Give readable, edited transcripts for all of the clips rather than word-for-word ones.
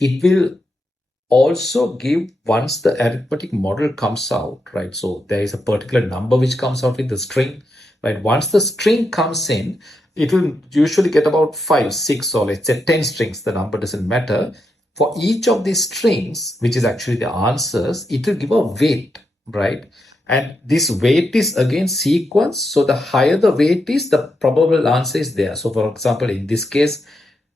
it will also give once the arithmetic model comes out, right? So there is a particular number which comes out in the string, right? Once the string comes in, it will usually get about 5, 6, or let's say 10 strings. The number doesn't matter. For each of these strings, which is actually the answers, it will give a weight, right? And this weight is again sequence. So the higher the weight is, the probable answer is there. So for example, in this case,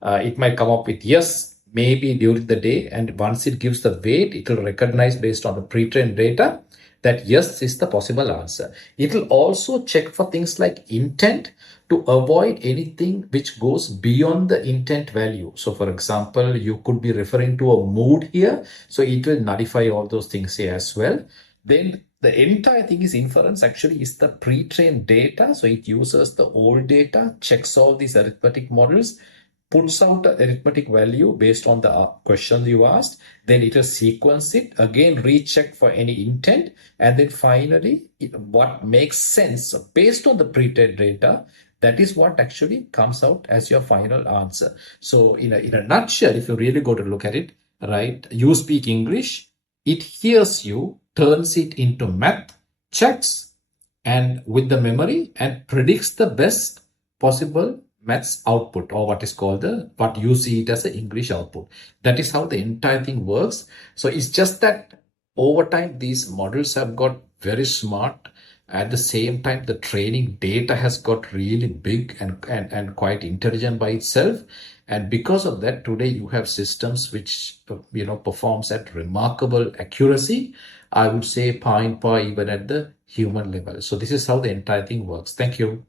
it might come up with yes, maybe during the day. And once it gives the weight, it will recognize based on the pre-trained data that yes is the possible answer. It will also check for things like intent to avoid anything which goes beyond the intent value. So for example, you could be referring to a mood here. So it will nullify all those things here as well. Then the entire thing is inference actually is the pre-trained data. So it uses the old data, checks all these arithmetic models, puts out the arithmetic value based on the question you asked, then it will sequence it, again recheck for any intent, and then finally what makes sense based on the pre-trained data, that is what actually comes out as your final answer. So in a nutshell, if you really go to look at it, right, you speak English, it hears you, turns it into math, checks, and with the memory, and predicts the best possible maths output, or what is called what you see it as an English output. That is how the entire thing works. So it's just that over time these models have got very smart. At the same time, the training data has got really big and quite intelligent by itself. And because of that, today you have systems which performs at remarkable accuracy. I would say par in par even at the human level. So this is how the entire thing works. Thank you.